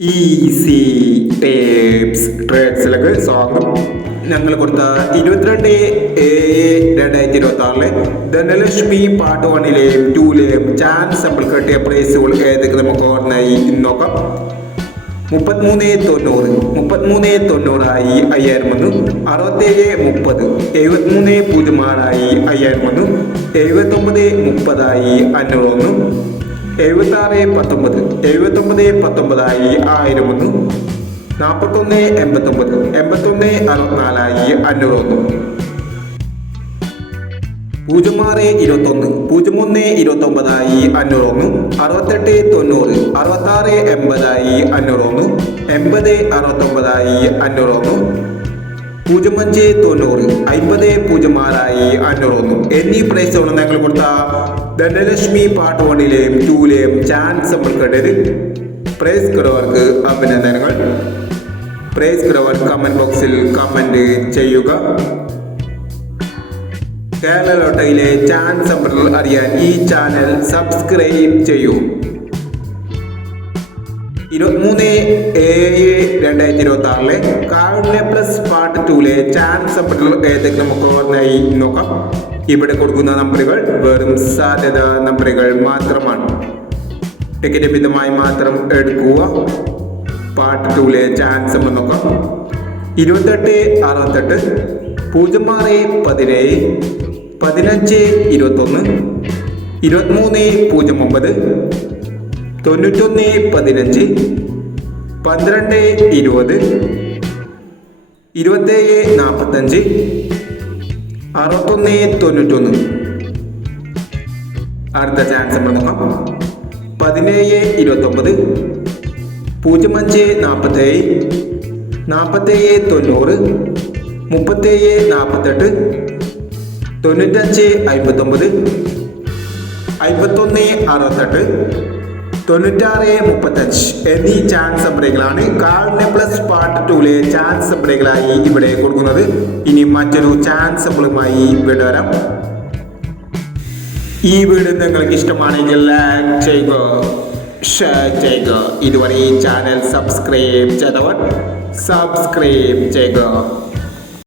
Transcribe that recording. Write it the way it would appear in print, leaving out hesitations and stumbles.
Easy tips ട്രേഡ്സിലേക്ക് സ്വാഗതം. ഞങ്ങൾ കൊടുത്ത 22/7/2026 ധനലക്ഷ്മി പാർട്ട് 1ലെയും 2ലെയും ചാൻസ് സാമ്പിൾ കിട്ടിയ പ്രൈസുകൾ ഏതൊക്കെ നമുക്ക് ഓർമ്മയായി നോക്കാം. 33.90 ആയി 5000 വന്നു. 67.30 73.06 ആയി 5000 വന്നു. 79.30 ആയി 500 വന്നു. 76.19 ആയി 1000 വന്നു. 41.89 81.64 ആയി 500 വന്നു. 06.21 01.29 ആയി 500 വന്നു. 68.90 66.80 ആയി 500 വന്നു. 80.69 ആയി 500 വന്നു. 05.90 50.06 ആയി 500 വന്നു. എന്നീ പ്രൈസുകൾ ഞങ്ങൾ കൊടുത്ത ധനലക്ഷ്മി പാർട്ട് 1ലെയും 2ലെയും ചാൻസ് നമ്മൾ കണ്ടത്. പ്രൈസ് കിടവർക്ക് അഭിനന്ദനങ്ങൾ. പ്രൈസ് കിടവർ കമന്റ് ബോക്സിൽ കമന്റ് ചെയ്യുക. കേരള ലോട്ടറിയിലെ ചാൻസ് നമ്പറുകൾ അറിയാൻ ഈ ചാനൽ സബ്സ്ക്രൈബ് ചെയ്യൂ. 23/7/2026 കാരുണ്യ പ്ലസ് പാർട്ട് 2ലെ ചാൻസ് നമ്പറുകൾ ഏതൊക്കെ നമുക്ക് ഓർമ്മയായി നോക്കാം. ഇവിടെ കൊടുക്കുന്ന നമ്പറുകൾ വെറും സാധ്യത നമ്പറുകൾ മാത്രമാണ്. ടിക്കറ്റ് മിതമായി മാത്രം എടുക്കുക. പാർട്ട് 2ലെ ചാൻസ് നമ്പർ നോക്കാം. 28.68 06.17 15.21 23.09 91.15 12.20 27.45 61.91. അടുത്ത ചാൻസ് നമ്മൾ നോക്കാം. 17.29 05.47 47.90 37.48 95.59 51.68 96.35 എന്നീ ചാൻസ് നമ്പറുകളാണ് കാരുണ്യ പ്ലസ് പാർട്ട് 2ലെ ചാൻസ് നമ്പറുകളായി ഇവിടെ കൊടുക്കുന്നത്. ഇനി മറ്റൊരു ചാൻസ് നമ്പറുമായി വിടാം. ഈ വീഡിയോ നിങ്ങൾക്ക് ഇഷ്ടമാണെങ്കിൽ ലൈക്ക് ചെയ്യുക, ഷെയർ ചെയ്യുക. ഇതുവരെ ഈ ചാനൽ സബ്സ്ക്രൈബ് ചെയ്തവർ സബ്സ്ക്രൈബ് ചെയ്യുക.